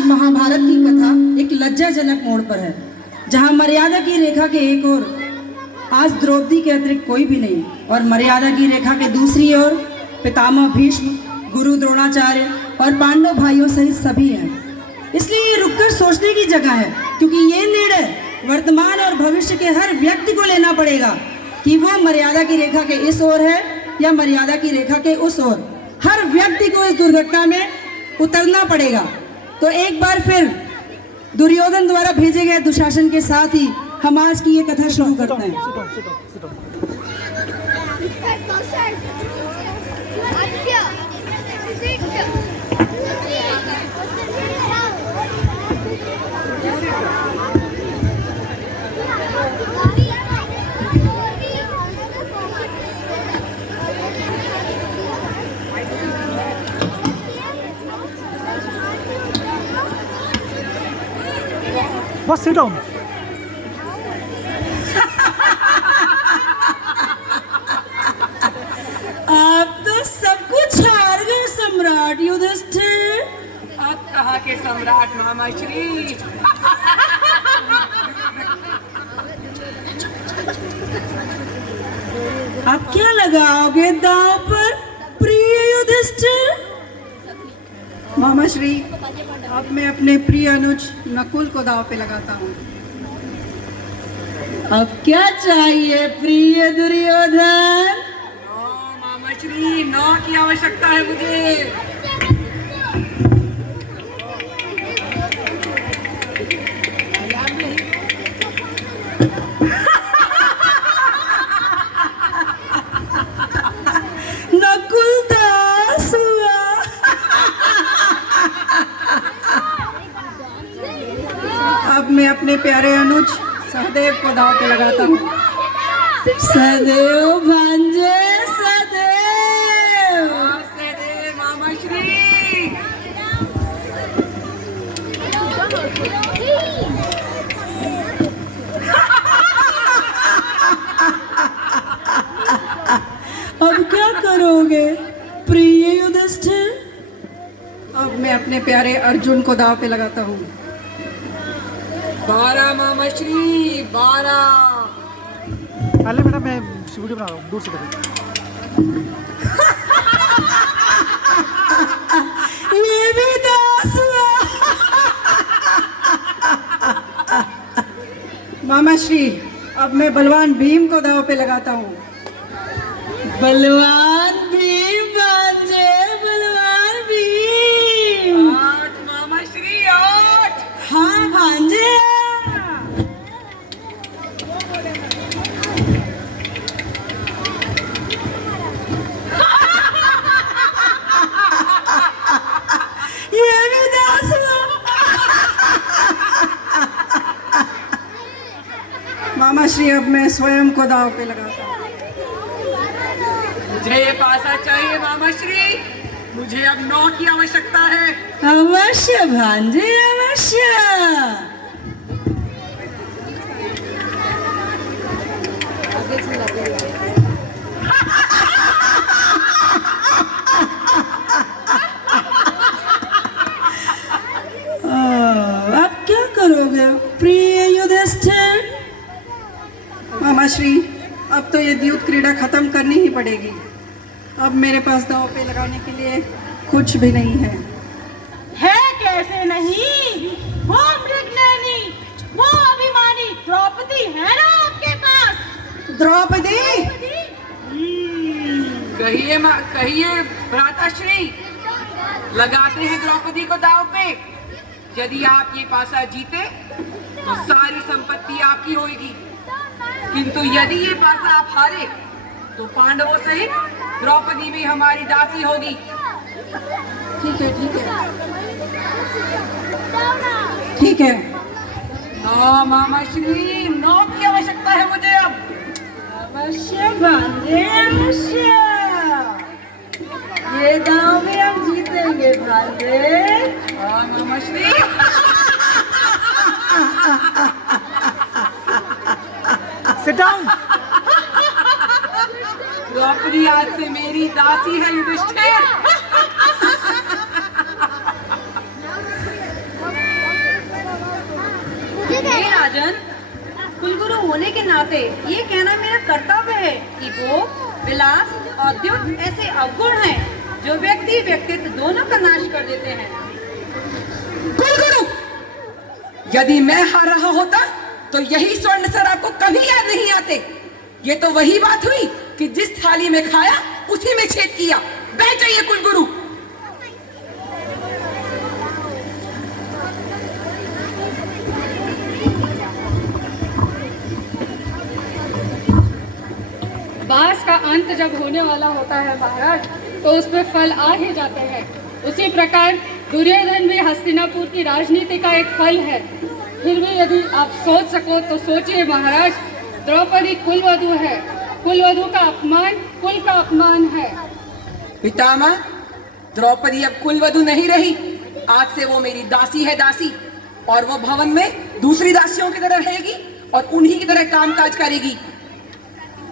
महाभारत की कथा एक लज्जाजनक मोड़ पर है, जहां मर्यादा की रेखा के एक ओर आज द्रौपदी के अतिरिक्त कोई भी नहीं और मर्यादा की रेखा के दूसरी ओर पितामह भीष्म, गुरु द्रोणाचार्य और पांडव भाइयों सहित सभी हैं। इसलिए ये रुककर सोचने की जगह है, क्योंकि ये निर्णय वर्तमान और भविष्य के हर व्यक्ति को लेना पड़ेगा कि वो मर्यादा की रेखा के इस ओर है या मर्यादा की रेखा के उस ओर। हर व्यक्ति को इस दुर्घटना में उतरना पड़ेगा। तो एक बार फिर दुर्योधन द्वारा भेजे गए दुशासन के साथ ही हम आज की ये कथा शुरू करते हैं। बस sit down. आप तो सब कुछ हार गए सम्राट युधिष्ठिर। आप कहाँ के सम्राट मामा श्री। आप क्या लगाओगे दांव पर प्रिय युधिष्ठिर? मामा श्री, अब मैं अपने प्रिय अनुज नकुल को दांव पे लगाता हूँ। अब क्या चाहिए प्रिय दुर्योधन? मामा श्री, नौ की आवश्यकता है मुझे। नकुल दास हुआ। अब मैं अपने प्यारे अनुज सहदेव को दांव पे लगाता हूँ। सदैव भांजे सदैव। सदैव मामा श्री। अब क्या करोगे प्रिय युधिष्ठिर? अब मैं अपने प्यारे अर्जुन को दांव पे लगाता हूँ। 12 मामा श्री, 12। पहले बेटा मैं वीडियो बना रहा हूँ, दूर से करो। ये भी दास हुआ। मामा श्री, अब मैं बलवान भीम को दांव पे लगाता हूँ। बलवान भीम भांजे, बलवान भीम। 8 मामा श्री, 8। हाँ भांजे। ये भी दास हुआ। मामा श्री, अब मैं स्वयं को दांव पे लगाता हूँ। मुझे ये पासा चाहिए मामा श्री। मुझे अब 9 की आवश्यकता है। अवश्य भांजे, अवश्य। अब क्या करोगे प्रिय युधिष्ठिर? मामा श्री, अब तो ये द्यूत क्रीड़ा खत्म करनी ही पड़ेगी। अब मेरे पास दांव पे लगाने के लिए कुछ भी नहीं है। है कैसे नहीं? वो मृगनयनी, वो अभिमानी द्रौपदी है ना आपके पास? द्रौपदी? कहिए भ्राताश्री, लगाते हैं द्रौपदी को दाव पे। यदि आप ये पासा जीते तो सारी संपत्ति आपकी होगी, किंतु यदि ये पासा आप हारे तो पांडवों सहित द्रौपदी भी हमारी दासी होगी। ठीक है ठीक है ठीक है। नो मामा श्री, नो की आवश्यकता है मुझे अब। अवश्य भांजे, अवश्य। ये दांव में हम जीतेंगे भांजे। हाँ मामा श्री। Sit down. द्रौपदी आज से मेरी दासी है युधिष्ठिर। हे राजन, कुलगुरु होने के नाते ये कहना मेरा कर्तव्य है कि वो विलास और द्युत ऐसे अवगुण हैं जो व्यक्ति व्यक्तित्व दोनों का नाश कर देते हैं। कुलगुरु, यदि मैं हार रहा होता तो यही स्वर्ण सर आपको कभी याद नहीं आते। ये तो वही बात हुई कि जिस थाली में खाया उसी में छेद किया। बैठ जाइए कुलगुरु। बांस का अंत जब होने वाला होता है महाराज, तो उसमें फल आ ही जाते हैं। उसी प्रकार दुर्योधन भी हस्तिनापुर की राजनीति का एक फल है। फिर भी यदि आप सोच सको तो सोचिए महाराज, द्रौपदी कुलवधू है। कुलवधू का अपमान कुल का अपमान है। पितामह, द्रौपदी अब कुलवधू नहीं रही। आज से वो मेरी दासी है, दासी। और वो भवन में दूसरी दासियों की तरह रहेगी और उन्हीं की तरह कामकाज करेगी।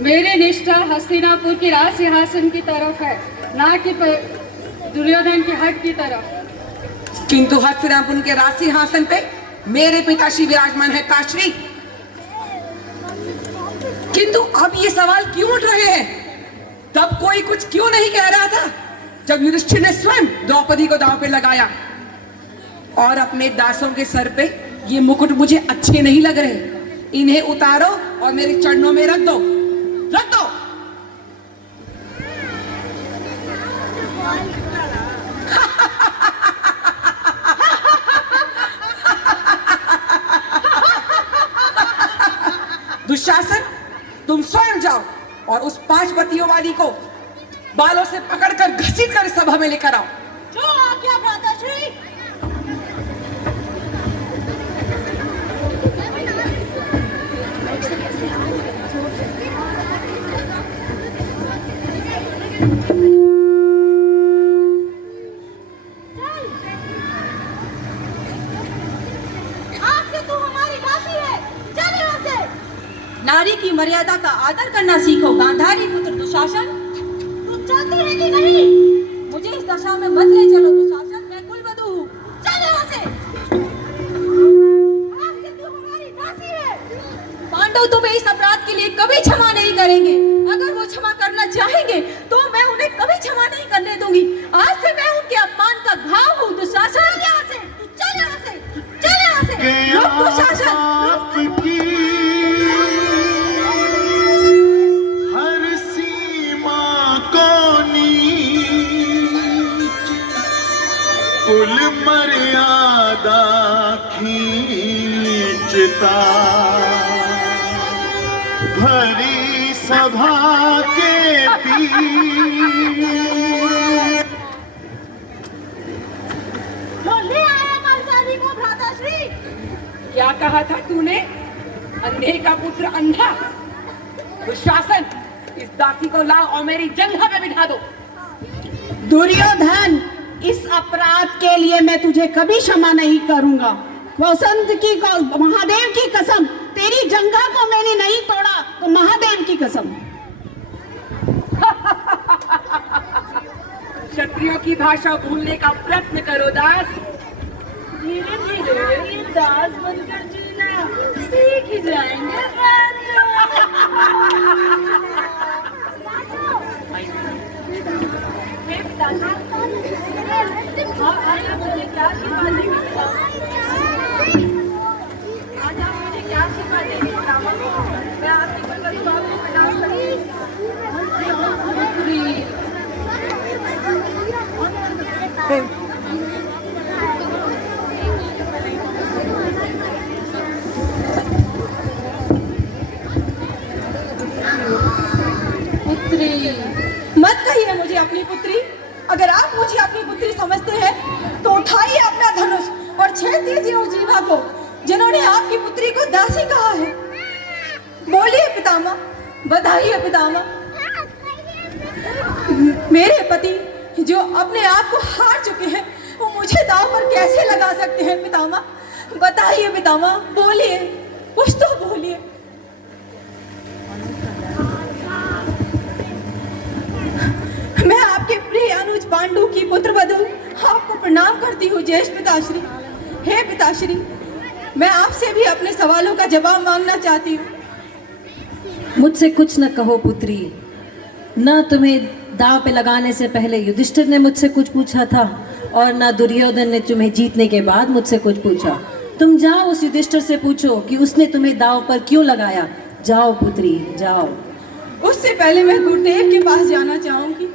मेरी निष्ठा हस्तिनापुर की राज सिंहासन की तरफ है, ना कि दुर्योधन के हट की तरफ। किंतु हस्तिनापुर के राज सिंहासन पे मेरे पिताश्री विराजमान है, ताश्री। किंतु अब ये सवाल क्यों उठ रहे हैं? तब कोई कुछ क्यों नहीं कह रहा था जब युधिष्ठिर ने स्वयं द्रौपदी को दांव पे लगाया? और अपने दासों के सर पे ये मुकुट मुझे अच्छे नहीं लग रहे। इन्हें उतारो और मेरे चरणों में रख दो, रख दो। दुशासन, तुम स्वयं जाओ और उस 5 पतियों वाली को बालों से पकड़कर घसीट कर सभा में लेकर आओ। जो आज्ञा भ्राताश्री। नारी की मर्यादा का आदर करना सीखो, गांधारी पुत्र दुशासन। तू चलती है कि नहीं? मुझे इस दशा में मत ले चलो दुशासन, मैं कुलवधू हूँ। चल यहाँ से। आज से तू हमारी दासी है। पांडव तुम्हें इस अपराध के लिए कभी क्षमा नहीं करेंगे। अगर वो क्षमा करना चाहेंगे तो मैं उन्हें कभी क्षमा नहीं करने दूंगी। आज से मैं उनके अपमान का घाव हूँ दुशासन। चल यहाँ से, चल यहाँ से, चल यहाँ से। रुक दुशासन। कुल मर्यादा खींचता भरी सभा के ले आया मालसानी को भ्राताश्री। क्या कहा था तूने? अंधे का पुत्र अंधा। दुशासन, इस दासी को लाओ और मेरी जंघा पे बिठा दो। दुर्योधन, इस अपराध के लिए मैं तुझे कभी क्षमा नहीं करूंगा। वसंत की महादेव की कसम, तेरी जंघा को मैंने नहीं तोड़ा तो महादेव की कसम। क्षत्रियों की भाषा भूलने का प्रयत्न करो दास। धीरे धीरे ये दास बनकर जीना सीख ही जाएंगे। मुझे क्या शिफा देगी? आज आप मुझे क्या शिफा देगी? मैं आपकी कोई बात को बता सकती। है मुझे अपनी पुत्री। अगर आप मुझे अपनी पुत्री समझते हैं तो उठाइए अपना धनुष और छेद दीजिए उस जीवा को जिन्होंने आपकी पुत्री को दासी कहा है। बोलिए पितामह, बताइए पितामह। मेरे पति जो अपने आप को हार चुके हैं वो मुझे दांव पर कैसे लगा सकते हैं पितामह? बताइए पितामह, बोलिए, कुछ तो बोलिए। मैं आपके प्रिय अनुज पांडु की पुत्रवधू आपको प्रणाम करती हूँ ज्येष्ठ पिताश्री। हे पिताश्री, मैं आपसे भी अपने सवालों का जवाब मांगना चाहती हूँ। मुझसे कुछ न कहो पुत्री। न तुम्हें दांव पे लगाने से पहले युधिष्ठिर ने मुझसे कुछ पूछा था और न दुर्योधन ने तुम्हें जीतने के बाद मुझसे कुछ पूछा। तुम जाओ उस युधिष्ठिर से पूछो कि उसने तुम्हें दांव पर क्यों लगाया। जाओ पुत्री, जाओ। उससे पहले मैं गुरुदेव के पास जाना चाहूंगी।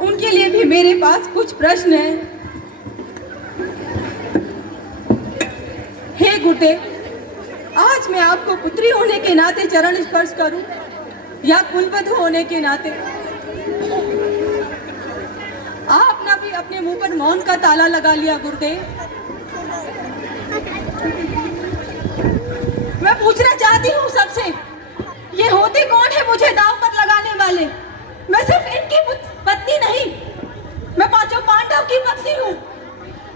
उनके लिए भी मेरे पास कुछ प्रश्न हैं। हे गुरुदेव, आज मैं आपको पुत्री होने के नाते चरण स्पर्श करूं या कुलवधू होने के नाते? आपने भी अपने मुंह पर मौन का ताला लगा लिया गुरुदेव। मैं पूछना चाहती हूँ सबसे, ये होते कौन है मुझे दांव पर लगाने वाले? मैं सिर्फ इनकी पत्नी नहीं, मैं पांचों पांडव की पत्नी हूँ।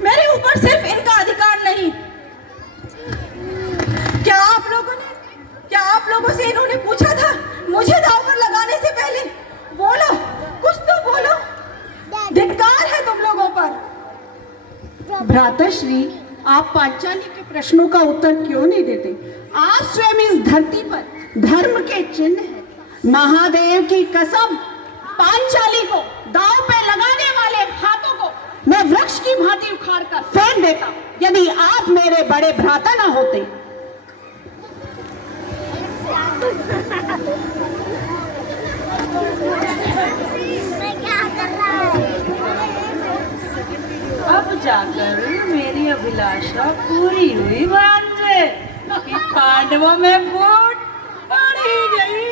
मेरे ऊपर सिर्फ इनका अधिकार नहीं। क्या आप लोगों से इन्होंने पूछा था मुझे दांव पर लगाने से पहले? बोलो, कुछ तो बोलो। धिक्कार है तुम लोगों पर। भ्राताश्री, आप पांचाली के प्रश्नों का उत्तर क्यों नहीं देते? आप स्वयं इस धरती पर धर्म के चिन्ह है। महादेव की कसम, पांचाली को दांव पे लगाने वाले हाथों को मैं वृक्ष की भांति उखाड़ कर फेंक देता यदि आप मेरे बड़े भ्राता न होते। अब जाकर मेरी अभिलाषा पूरी हुई भांजे कि पांडवों में फूट पड़ी गई।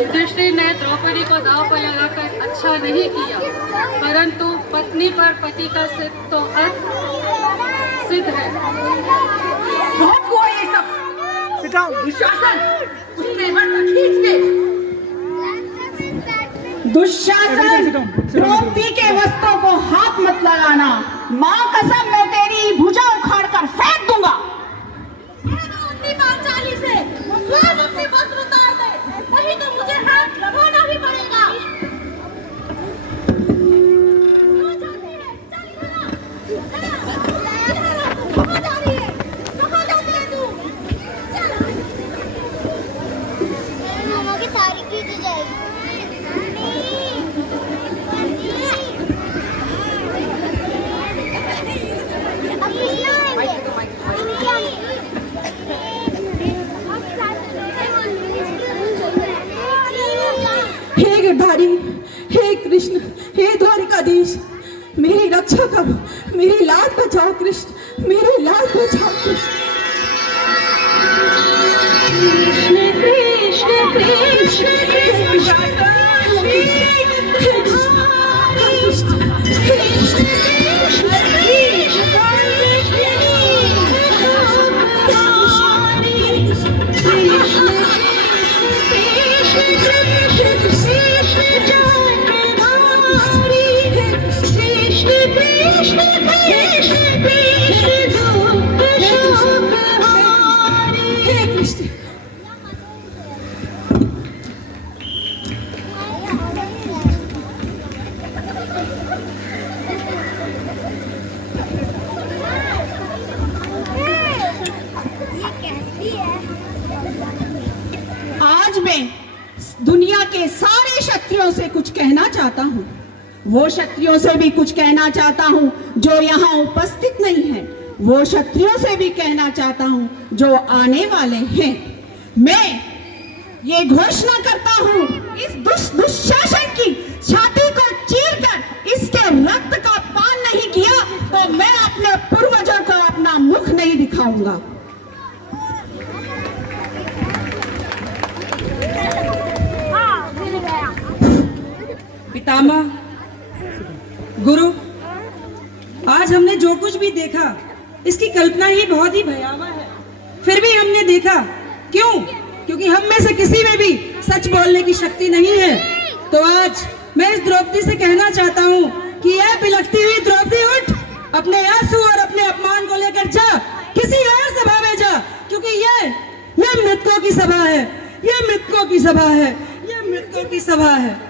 युधिष्ठिर ने द्रौपदी को दांव पर लगाकर अच्छा नहीं किया, परंतु पत्नी पर पति का सिद्ध तो सिद्ध है। बहुत हुआ ये सब। Sit down. दुशासन, उसने मत खींच के दुशासन, द्रौपदी के वस्त्रों को हाथ मत लगाना। माँ कसम, मैं तेरी भुजा उखाड़ कर फेंक दूंगा। पांचाली से वो स्वयं अपने वस्त्र उतार दे, नहीं तो मुझे हाथ लगाना भी पड़ेगा। कहाँ जा रही है? कहाँ जाती है तू? मामा की साड़ी खींच जाएगी। हे गिरधारी, हे कृष्ण, हे द्वारिकाधीश, मेरी रक्षा करो, मेरी लाज बचाओ कृष्ण, मेरी लाज बचाओ कृष्ण। कृष्ण कृष्ण कृष्ण आज मैं दुनिया के सारे क्षत्रियों से कुछ कहना चाहता हूँ। वो क्षत्रियों से भी कुछ कहना चाहता हूँ जो यहाँ उपस्थित नहीं है। वो क्षत्रियों से भी कहना चाहता हूँ जो आने वाले हैं। मैं ये घोषणा करता हूँ, इस दुशासन की छाती को चीरकर इसके रक्त का पान नहीं किया तो मैं अपने पूर्वजों को अपना मुख नहीं दिखाऊंगा। पितामह, गुरु, आज हमने जो कुछ भी देखा इसकी कल्पना ही बहुत ही भयावह है। फिर भी हमने देखा, क्यों? क्योंकि हम में से किसी में भी सच बोलने की शक्ति नहीं है। तो आज मैं इस द्रौपदी से कहना चाहता हूँ कि यह बिलखती हुई द्रौपदी, उठ, अपने आंसू और अपने अपमान को लेकर जा, किसी और सभा में जा, क्योंकि यह मृतकों की सभा है, यह मृतकों की सभा है, यह मृतकों की सभा है।